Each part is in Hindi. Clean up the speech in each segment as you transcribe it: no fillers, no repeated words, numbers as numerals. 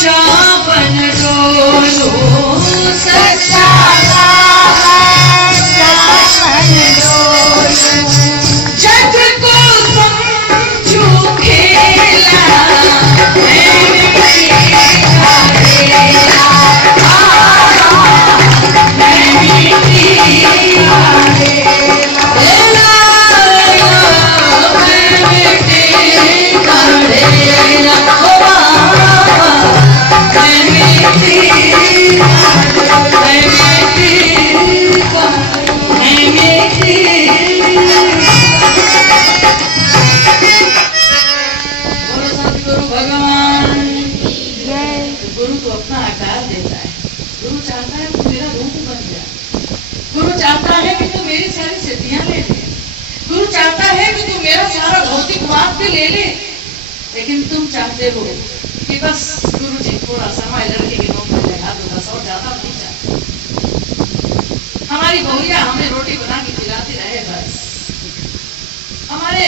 सच्चा बन डोलो, सच्चा बन डोलो, जग को समझू खेला, मैं मिट्टी का ढेला, मैं मिट्टी का ढेला, मैं मिट्टी का ढेला, गुरु तो अपना आकार देता है। गुरु चाहता है तू मेरा रूप बन जा। गुरु चाहता है कि तू मेरी सारी सिद्धियां ले ले। गुरु चाहता है कि तू मेरा सारा भौतिकवाद भी ले ले। लेकिन तुम चाहते हो कि बस गुरु जी थोड़ा सा हमारी लड़की के नौक में लगा दो, बस और ज्यादा नहीं चाहते। हमारी बहुरिया हमें रोटी बना के खिलाती रहे बस। हमारे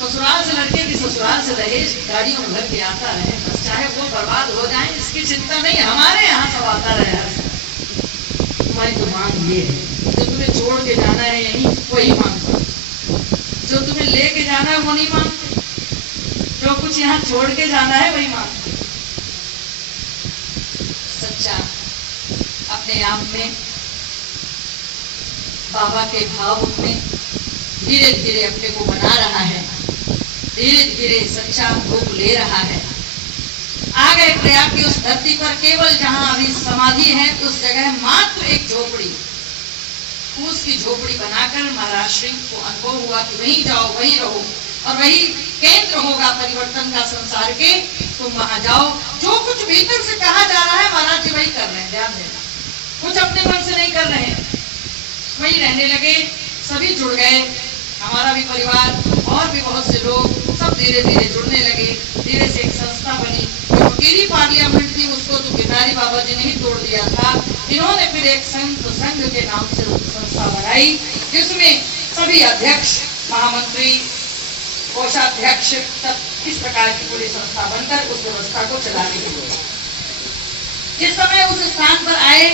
ससुराल से लड़के की ससुराल से दहेज गाड़ियों में भर के आता रहे बस, चाहे वो बर्बाद हो जाए इसकी चिंता नहीं, हमारे यहाँ सब आता रहे हर समय। तुम्हारी तो मांग ये है, जो तुम्हें छोड़ के जाना है यहीं वही मांगते, जो तुम्हें लेके जाना है वो नहीं मांगते, जो कुछ यहाँ छोड़ के जाना है वही मांगते। सच्चा अपने आप में बाबा के भाव में धीरे धीरे अपने को बना रहा है, धीरे धीरे सच्चा रूप ले रहा है। आ गए प्रयाग की उस धरती पर, केवल जहां अभी समाधि है उस जगह मात्र एक झोपड़ी, फूस की झोपड़ी बनाकर महाराष्ट्री को अनुभव हुआ कि वहीं जाओ वहीं रहो और वही केंद्र होगा परिवर्तन का संसार के। तुम वहां जाओ, जो कुछ भीतर से कहा जा रहा है महाराज जी वही कर रहे हैं, ध्यान देना, कुछ अपने मन से नहीं कर रहे हैं, वही रहने लगे। सभी जुड़ गए, हमारा भी परिवार और भी बहुत से लोग सब धीरे धीरे जुड़ने लगे। धीरे से एक संस्था बनी, जो अकेली पार्लियामेंट थी उसको तो गिरधारी बाबा जी ने ही तोड़ दिया था। इन्होंने फिर एक संघ के नाम से संस्था बनाई, जिसमें सभी अध्यक्ष, महामंत्री, कोषाध्यक्ष सब इस प्रकार की पूरी संस्था बनकर उस व्यवस्था को चलाने लगे। जिस समय उस स्थान पर आए,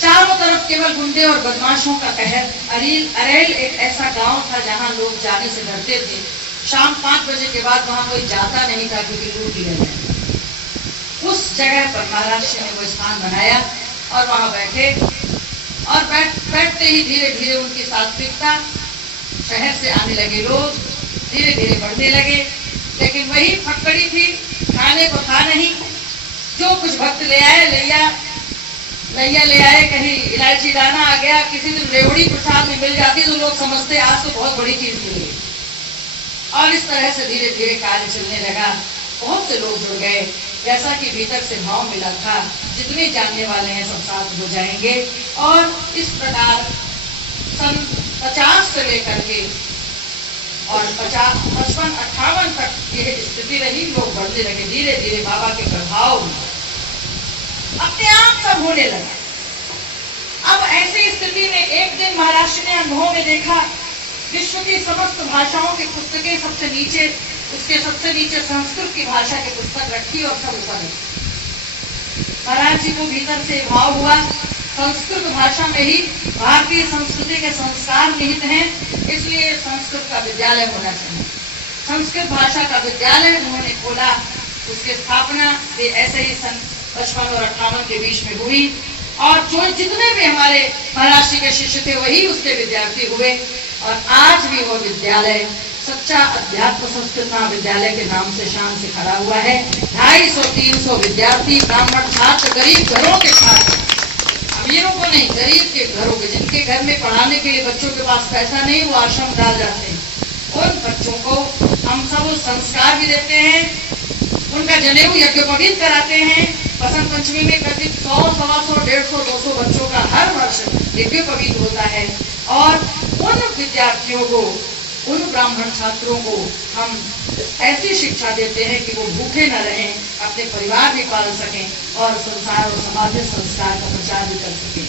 चारों तरफ केवल गुंडे और बदमाशों का कहर। अरेल एक ऐसा गांव था जहां लोग जाने से डरते थे। शाम 5 बजे के बाद वहां कोई जाता नहीं था क्योंकि लूट लिया जाए। उस जगह पर महाराज जी ने वो स्थान बनाया और वहां बैठे और बैठते ही धीरे धीरे उनकी सात्विकता, शहर से आने लगे लोग धीरे धीरे बढ़ने लगे। लेकिन वही फक्कड़ी थी, खाने को था नहीं। जो कुछ भक्त ले आए, लैया ले आए, कहीं इलायची दाना आ गया, किसी दिन रेवड़ी प्रसाद में मिल जाती तो लोग समझते आज तो बहुत बड़ी चीज मिल गई। और इस तरह से धीरे धीरे कार्य चलने लगा। बहुत से लोग जुड़ गए, जैसा कि भीतर से भाव मिला था, जितने जानने वाले हैं सब साथ हो जाएंगे। और इस प्रकार सन 50 से लेकर के और 55, 58 तक यह स्थिति रही। लोग बढ़ने लगे धीरे धीरे बाबा के प्रभाव में, अपने आप सब होने लगा। अब ऐसी स्थिति में एक दिन महाराष्ट्र ने अनुभव में देखा, विश्व की समस्त भाषाओं की पुस्तकें सबसे नीचे, उसके सबसे नीचे संस्कृत की भाषा की पुस्तक रखी और सब ऊपर रखी। महाराज जी को भीतर से भाव हुआ, संस्कृत भाषा में ही भारतीय संस्कृति के संस्कार निहित हैं, इसलिए संस्कृत का विद्यालय होना चाहिए। संस्कृत भाषा का विद्यालय उन्होंने खोला। उसकी स्थापना भी ऐसे ही सन 55 और 58 के बीच में हुई। और जो जितने भी हमारे महाराष्ट्र के शिष्य थे वही उसके विद्यार्थी हुए। और आज भी वो विद्यालय सच्चा अध्यात्म संस्कृत महाविद्यालय के नाम से शान से खड़ा हुआ है। 250-300 विद्यार्थी, ब्राह्मण छात्र, गरीब घरों के छात्र, अमीरों को नहीं, गरीब के घरों के, जिनके घर में पढ़ाने के लिए बच्चों के पास पैसा नहीं, वो आश्रम डाल जाते हैं। उन बच्चों को हम सब संस्कार भी देते हैं, उनका जनेऊ यज्ञोपवीत कराते हैं। बसंत पंचमी में करीब 100, 125, 150, 200 बच्चों का हर वर्ष यज्ञोपवीत होता है। और उन विद्यार्थियों को, उन ब्राह्मण छात्रों को हम ऐसी शिक्षा देते हैं कि वो भूखे न रहें, अपने परिवार भी पाल सकें और संसार और समाज में संस्कार का प्रचार भी कर सकें।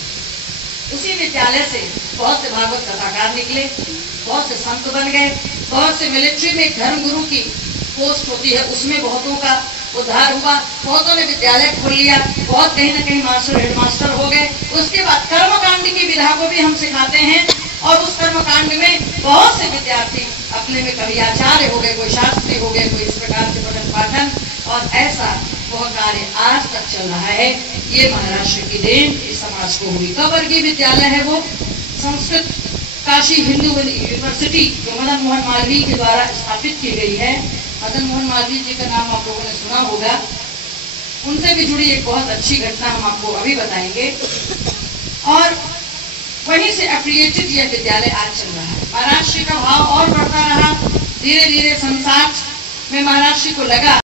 उसी विद्यालय से बहुत से भागवत कथाकार निकले, बहुत से संत बन गए, बहुत से मिलिट्री में धर्म गुरु की पोस्ट होती है, उसमें बहुतों का उद्धार हुआ, बहुतों ने विद्यालय खोल लिया, बहुत कहीं ना कहीं मास्टर हेडमास्टर हो गए। उसके बाद कर्मकांड की विधा को भी हम सिखाते हैं और उस कर्मकांड में बहुत से विद्यार्थी अपने में कभी आचार्य हो गए, कोई शास्त्री हो गए, कोई इस प्रकार से पठन पाठन, और ऐसा वह कार्य आज तक चल रहा है। ये महाराष्ट्र की देन इस समाज को हुई। कवर्गीय विद्यालय है वो संस्कृत काशी हिंदू यूनिवर्सिटी जो मदन मोहन मालवीय के द्वारा स्थापित की गई है। मदन मोहन मालवीय जी का नाम आप लोगों ने सुना होगा, उनसे भी जुड़ी एक बहुत अच्छी घटना हम आपको अभी बताएंगे। और वहीं से एफिलिएटेड यह विद्यालय आज चल रहा है। महाराष्ट्र का भाव और बढ़ता रहा, धीरे धीरे संसार में महाराष्ट्र को लगा